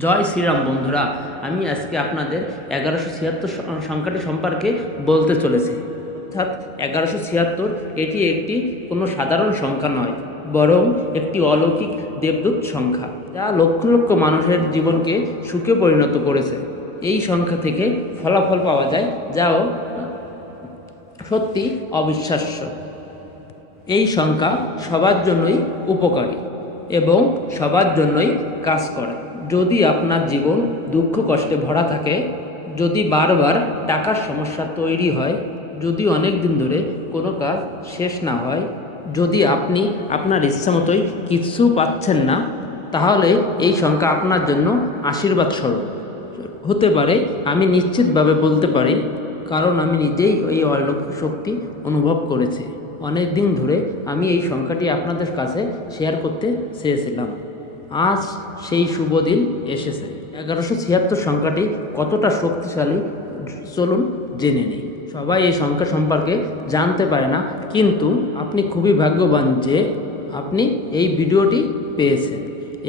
জয় শ্রীরাম বন্ধুরা। আমি আজকে আপনাদের 1176 সংখ্যাটি সম্পর্কে বলতে চলেছি। অর্থাৎ 1176 এটি একটি কোনো সাধারণ সংখ্যা নয়, বরং একটি অলৌকিক দেবদূত সংখ্যা, যা লক্ষ লক্ষ মানুষের জীবনকে সুখে পরিণত করেছে। এই সংখ্যা থেকে ফলাফল পাওয়া যায়, যাও সত্যি অবিশ্বাস্য। এই সংখ্যা সবার জন্যই উপকারী এবং সবার জন্যই কাজ করে। যদি আপনার জীবন দুঃখ কষ্টে ভরা থাকে, যদি বারবার টাকার সমস্যা তৈরি হয়, যদি অনেক দিন ধরে কোনো কাজ শেষ না হয়, যদি আপনি আপনার ইচ্ছা মতোই কিছু পাচ্ছেন না, তাহলে এই সংখ্যা আপনার জন্য আশীর্বাদ স্বরূপ হতে পারে। আমি নিশ্চিতভাবে বলতে পারি, কারণ আমি নিজেই এই অলৌকিক শক্তি অনুভব করেছি। অনেক দিন ধরে আমি এই সংখ্যাটি আপনাদের কাছে শেয়ার করতে চেয়েছিলাম। আজ সেই শুভ দিন এসেছে। 1176 সংখ্যাটি কতটা শক্তিশালী, চলুন জেনে নিই। সবাই এই সংখ্যা সম্পর্কে জানতে পারে না, কিন্তু আপনি খুবই ভাগ্যবান যে আপনি এই ভিডিওটি পেয়েছেন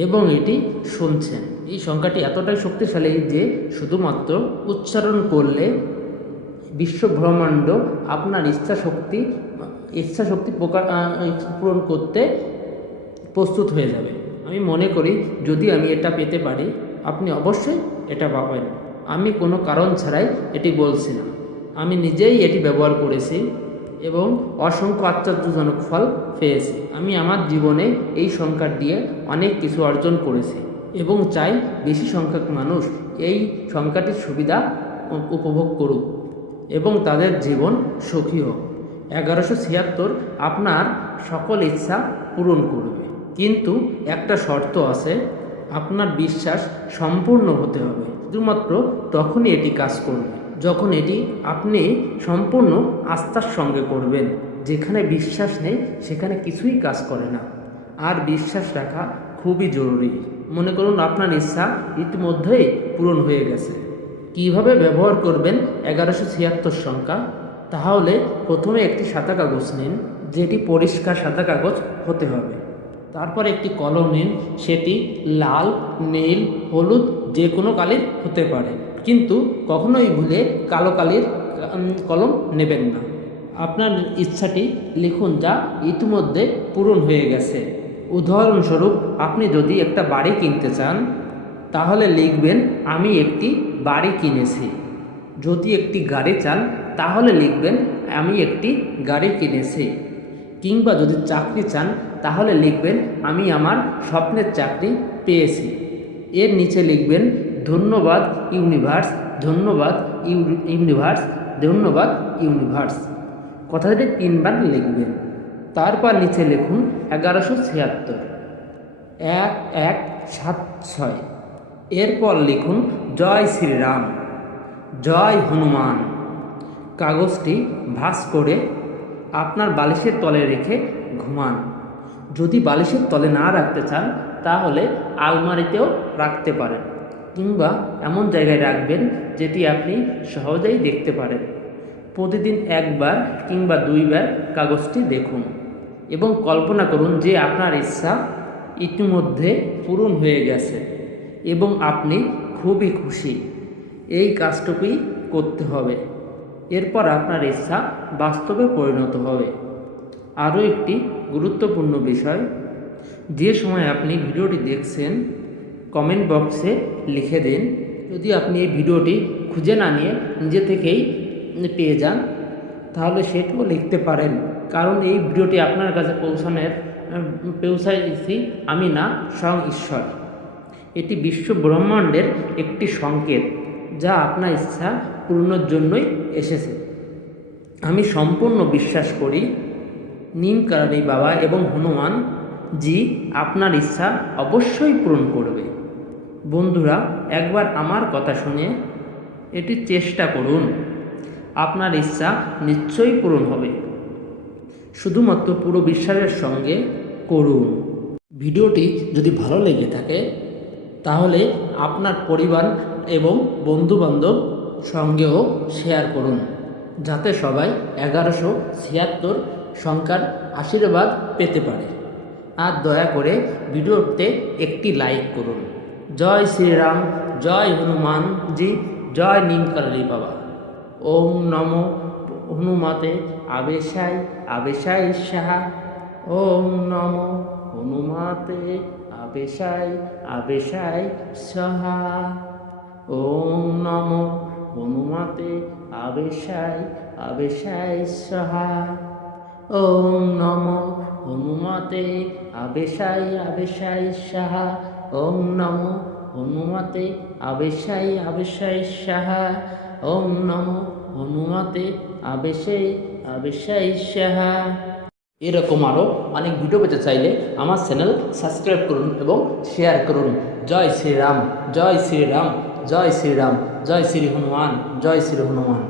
এবং এটি শুনছেন। এই সংখ্যাটি এতটাই শক্তিশালী যে শুধুমাত্র উচ্চারণ করলে বিশ্ব ব্রহ্মাণ্ড আপনার ইচ্ছা শক্তি পূরণ করতে প্রস্তুত হয়ে যাবে। আমি মনে করি যদি আমি এটা পেতে পারি, আপনি অবশ্যই এটা পাবেন। আমি কোনো কারণ ছাড়াই এটি বলছি না, আমি নিজেই এটি ব্যবহার করেছি এবং অসংখ্য আশ্চর্যজনক ফল পেয়েছি। আমি আমার জীবনে এই সংখ্যা দিয়ে অনেক কিছু অর্জন করেছি এবং চাই বেশি সংখ্যক মানুষ এই সংখ্যাটির সুবিধা উপভোগ করুক এবং তাদের জীবন সুখী হোক। 1176 আপনার সকল ইচ্ছা পূরণ করবে, কিন্তু একটা শর্ত আছে, আপনার বিশ্বাস সম্পূর্ণ হতে হবে। শুধুমাত্র তখনই এটি কাজ করবে যখন এটি আপনি সম্পূর্ণ আস্থার সঙ্গে করবেন। যেখানে বিশ্বাস নেই সেখানে কিছুই কাজ করে না, আর বিশ্বাস রাখা খুবই জরুরি। মনে করুন আপনার ইচ্ছা ইতিমধ্যেই পূরণ হয়ে গেছে। কিভাবে ব্যবহার করবেন 1176 সংখ্যা? তাহলে প্রথমে একটি সাদা কাগজ নিন, যেটি পরিষ্কার সাদা কাগজ হতে হবে। তারপর একটি কলম নিন, সেটি লাল, নীল, হলুদ যে কোনো কালির হতে পারে, কিন্তু কখনোই ভুলে কালো কালির কলম নেবেন না। আপনার ইচ্ছাটি লিখুন যা ইতিমধ্যে পূরণ হয়ে গেছে। উদাহরণস্বরূপ, আপনি যদি একটা বাড়ি কিনতে চান, তাহলে লিখবেন আমি একটি বাড়ি কিনেছি। যদি একটি গাড়ি চান, তাহলে লিখবেন আমি একটি গাড়ি কিনেছি। কিংবা যদি চাকরি চান, তাহলে লিখবেন আমি আমার স্বপ্নের চাকরি পেয়েছি। এর নিচে লিখবেন ধন্যবাদ ইউনিভার্স, ধন্যবাদ ইউনিভার্স, ধন্যবাদ ইউনিভার্স। কথাটি 3 বার লিখবেন। তারপর নিচে লিখুন 1176 1176। এরপর লিখুন জয় শ্রীরাম, জয় হনুমান। কাগজটি ভাঁজ করে আপনার বালিশের তলে রেখে ঘুমান। যদি বালিশের তলে না রাখতে চান, তাহলে আলমারিতেও রাখতে পারেন, কিংবা এমন জায়গায় রাখবেন যেটি আপনি সহজেই দেখতে পারেন। প্রতিদিন 1 বার কিংবা 2 বার কাগজটি দেখুন এবং কল্পনা করুন যে আপনার ইচ্ছা ইতিমধ্যে পূরণ হয়ে গেছে এবং আপনি খুবই খুশি। এই কাজটুকুই করতে হবে, এরপর আপনার ইচ্ছা বাস্তবে পরিণত হবে। আরও একটি গুরুত্বপূর্ণ বিষয়, যে সময় আপনি ভিডিওটি দেখছেন, কমেন্ট বক্সে লিখে দিন। যদি আপনি এই ভিডিওটি খুঁজে না নিয়ে নিজে থেকেই পেয়ে যান, তাহলে সেটাও লিখতে পারেন, কারণ এই ভিডিওটি আপনার কাছে পৌঁছাইছি আমি না, স্বয়ং ঈশ্বর। এটি বিশ্ব ব্রহ্মাণ্ডের একটি সংকেত, যা আপনার ইচ্ছা পূরণের জন্যই এসেছে। আমি সম্পূর্ণ বিশ্বাস করি নিমকারণী বাবা এবং হনুমান জি আপনার ইচ্ছা অবশ্যই পূরণ করবে। বন্ধুরা, একবার আমার কথা শুনে এটি চেষ্টা করুন, আপনার ইচ্ছা নিশ্চয়ই পূরণ হবে। শুধুমাত্র পুরো বিশ্বাসের সঙ্গে করুন। ভিডিওটি যদি ভালো লেগে থাকে, তাহলে আপনার পরিবার এবং বন্ধুবান্ধব সঙ্গেও শেয়ার করুন, যাতে সবাই 1176 সংখ্যার আশীর্বাদ পেতে পারে। আর দয়া করে ভিডিওতে একটি লাইক করুন। জয় শ্রীরাম, জয় হনুমান জি, জয় নিমকরলি বাবা। ওম নমো হনুমতে আবেশাই আবেশাই সাহা। ওম নমো হনুমতে আবেশাই আবেশাই সাহা। ওম নমো হনুমতে আবেশাই আবেশাই সাহা। ওম নমো হনুমতে আবেশাই আবেশাই সাহা। ওম নমো হনুমতে আবেশাই আবেশাই সাহা। ওম নমো হনুমতে আবেশাই আবেশাই সাহা। এরকম আরও অনেক ভিডিও পেতে চাইলে আমার চ্যানেল সাবস্ক্রাইব করুন এবং শেয়ার করুন। জয় শ্রীরাম, জয় শ্রীরাম, জয় শ্রীরাম, জয় শ্রী হনুমান, জয় শ্রী হনুমান।